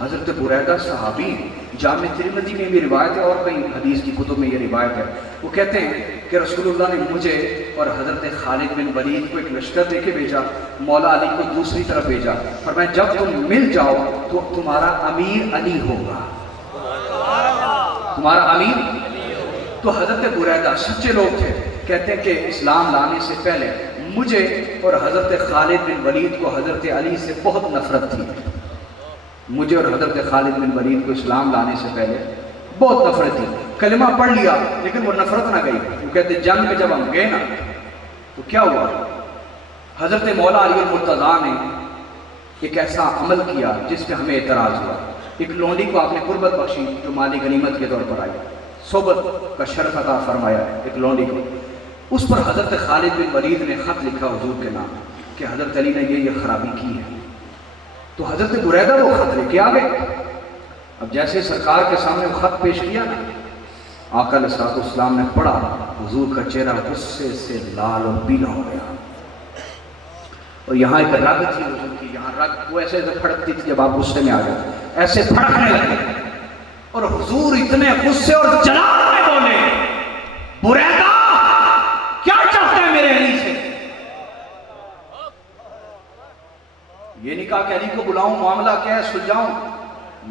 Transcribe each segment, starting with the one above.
حضرت بریدہ صحابی ہیں، جامع ترمذی میں بھی روایت ہے اور کئی حدیث کی کتب میں یہ روایت ہے، وہ کہتے ہیں کہ رسول اللہ نے مجھے اور حضرت خالد بن ولید کو ایک لشکر دے کے بھیجا، مولا علی کو دوسری طرف بھیجا، فرمایا جب تم مل جاؤ تو تمہارا امیر علی ہوگا، تمہارا امیر۔ تو حضرت بریدہ سچے لوگ تھے، کہتے ہیں کہ اسلام لانے سے پہلے مجھے اور حضرت خالد بن ولید کو حضرت علی سے بہت نفرت تھی، مجھے اور حضرت خالد بن ولید کو اسلام لانے سے پہلے بہت نفرت تھی، کلمہ پڑھ لیا لیکن وہ نفرت نہ گئی۔ وہ کہتے جنگ میں جب ہم گئے نا تو کیا ہوا، حضرت مولا علی المرتضیٰ نے ایک ایسا عمل کیا جس پہ ہمیں اعتراض ہوا۔ ایک لونڈی کو آپ نے قربت بخشی جو مالی غنیمت کے طور پر آئی، صحبت کا شرف عطا فرمایا ایک لونڈی کو، اس پر حضرت خالد بن ولید نے خط لکھا حضور کے نام کہ حضرت علی نے یہ خرابی کی ہے۔ تو حضرت بریدہ وہ خط لے کے آ گئے، اب جیسے سرکار کے سامنے وہ خط پیش کیا نا، آقا علیہ الصلوۃ والسلام نے پڑھا، حضور کا چہرہ غصے سے لال اور پیلا ہو گیا، اور یہاں ایک رگ تھی حضور کی، یہاں رگ وہ ایسے پھڑکتی تھی جب آپ غصے میں آ گئے، ایسے پھڑکنے لگے، اور حضور اتنے غصے اور جلال میں بولے، بریدہ کیا چاہتے ہیں میرے علی سے؟ یہ نہیں کہا کہ علی کو بلاؤں، معاملہ کیا ہے سلجھاؤں،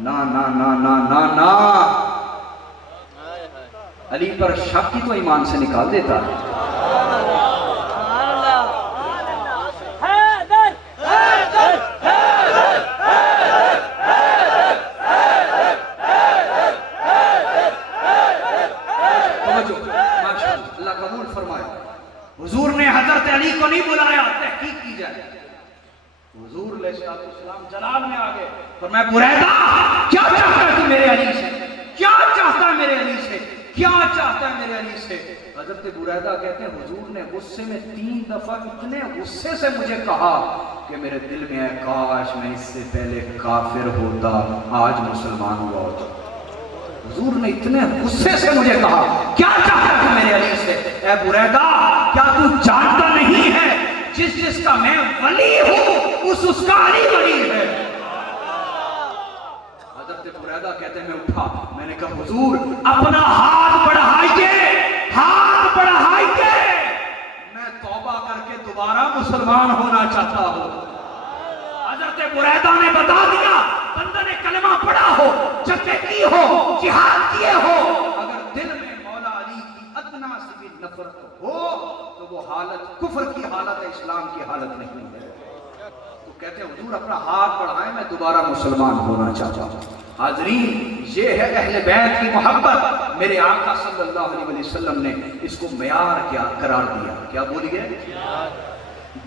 نا نا نا نا نا نا، علی پر شک کی تو ایمان سے نکال دیتا ہے۔ اللہ قبول فرمائے، حضور نے حضرت علی کو نہیں بلایا تحقیق کی جائے، حضور علیہ السلام جلال میں آگئے، فرمایا بریدہ کیا چاہتا ہے تو میرے علی سے، کیا چاہتا ہے میرے علی سے، کیا چاہتا ہے میرے علی سے؟ حضرت بریدہ کہتے ہیں حضور نے غصے میں 3 دفعہ اتنے غصے سے مجھے کہا کہ میرے دل میں ہے کاش میں اس سے پہلے کافر ہوتا، آج مسلمان ہوا ہوتا۔ حضور نے اتنے غصے سے مجھے کہا کیا چاہتا ہے میرے علی سے؟ اے بریدہ کیا تو جانتا نہیں ہے جس کا میں ولی ہوں اس کا علی ولی ہے؟ حضرت بریدہ کہتے ہیں میں اٹھا، میں نے کہا حضور اپنا ہاتھ بڑھائیے، ہاتھ بڑھائیے، میں توبہ کر کے دوبارہ مسلمان ہونا چاہتا ہوں۔ حضرت بریدہ نے بتا دیا بندہ نے کلمہ پڑھا ہو، جنگیں کی ہو، جہاد کیے ہو، اگر دل میں مولا علی کی ادنا سے بھی نفرت ہو تو وہ حالت کفر کی حالت ہے، اسلام کی حالت نہیں ہے۔ تو کہتے ہیں حضور اپنا ہاتھ بڑھائیں میں دوبارہ مسلمان ہونا چاہتا ہوں۔ حاضرین یہ ہے اہل بیت کی محبت، میرے آقا صلی اللہ علیہ وسلم نے اس کو معیار کیا قرار دیا، کیا بولیے؟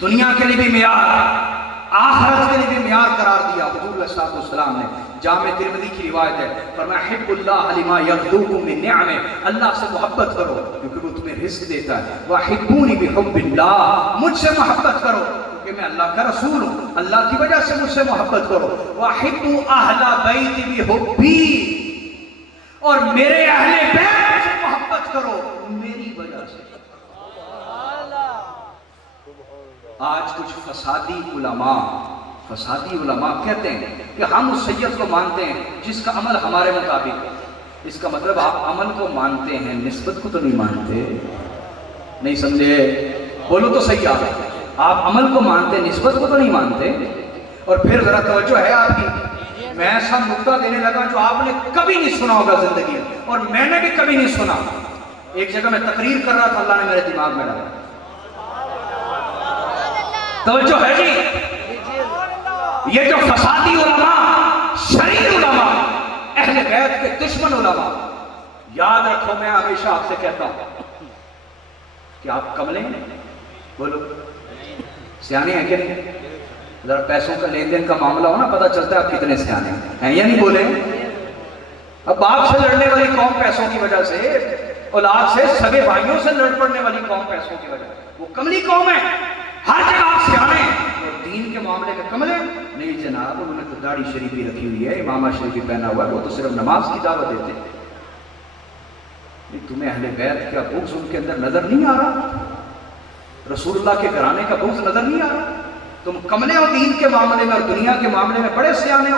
دنیا کے لیے بھی معیار، آخرت کے لیے بھی معیار قرار دیا۔ حضور علیہ السلام نے جامع ترمذی کی روایت ہے، فرمایا حب اللہ لما یغدوکم من نعمہ، اللہ سے محبت کرو کیونکہ وہ تمہیں رزق دیتا ہے، وحبونی بحب اللہ، مجھ سے محبت کرو کہ میں اللہ کا رسول ہوں، اللہ کی وجہ سے مجھ سے محبت کرو، وَحِبُّ أَهْلَ بَيْتِ بِحُبِّي، اور میرے اہل بیت سے محبت کرو میری وجہ سے۔ آج کچھ فسادی علماء کہتے ہیں کہ ہم اس سید کو مانتے ہیں جس کا عمل ہمارے مطابق ہے۔ اس کا مطلب آپ عمل کو مانتے ہیں، نسبت کو تو نہیں مانتے، نہیں سمجھے؟ بولو تو صحیح آپ عمل کو مانتے، نسبت کو تو نہیں مانتے۔ اور پھر ذرا توجہ ہے آپ کی، میں ایسا نکتہ دینے لگا جو آپ نے کبھی نہیں سنا ہوگا زندگی میں، اور میں نے بھی کبھی نہیں سنا۔ ایک جگہ میں تقریر کر رہا تھا، اللہ نے میرے دماغ میں ڈالا، توجہ ہے جی؟ یہ جو فسادی علماء، شریر علماء، اہل بیت کے دشمن علماء، یاد رکھو میں ہمیشہ آپ سے کہتا ہوں کہ آپ کملے ہیں، بولو سیانے ہیں کہ نہیں؟ ذرا پیسوں کا لین دین کا معاملہ ہو نا، پتہ چلتا ہے آپ کتنے سیانے ہیں یا نہیں؟ بولے اب باپ سے لڑنے والی قوم پیسوں کی وجہ سے، اولاد سے، سگے بھائیوں سے لڑ پڑنے والی قوم پیسوں کی وجہ سے، وہ کملی قوم ہے، ہر جگہ آپ سیانے ہیں، اور دین کے معاملے کے کملے نہیں جناب، انہوں نے تو داڑھی شریفی رکھی ہوئی ہے، امامہ شریفی پہنا ہوا ہے، وہ تو صرف نماز کی دعوت دیتے ہیں۔ تمہیں اہل بیت کا بغض ان کے اندر نظر نہیں آ رہا؟ رسول اللہ کے گھرانے کا بغض نظر نہیں آ رہا؟ تم کملے ہو دین کے معاملے میں اور دنیا کے معاملے میں بڑے سیانے ہو۔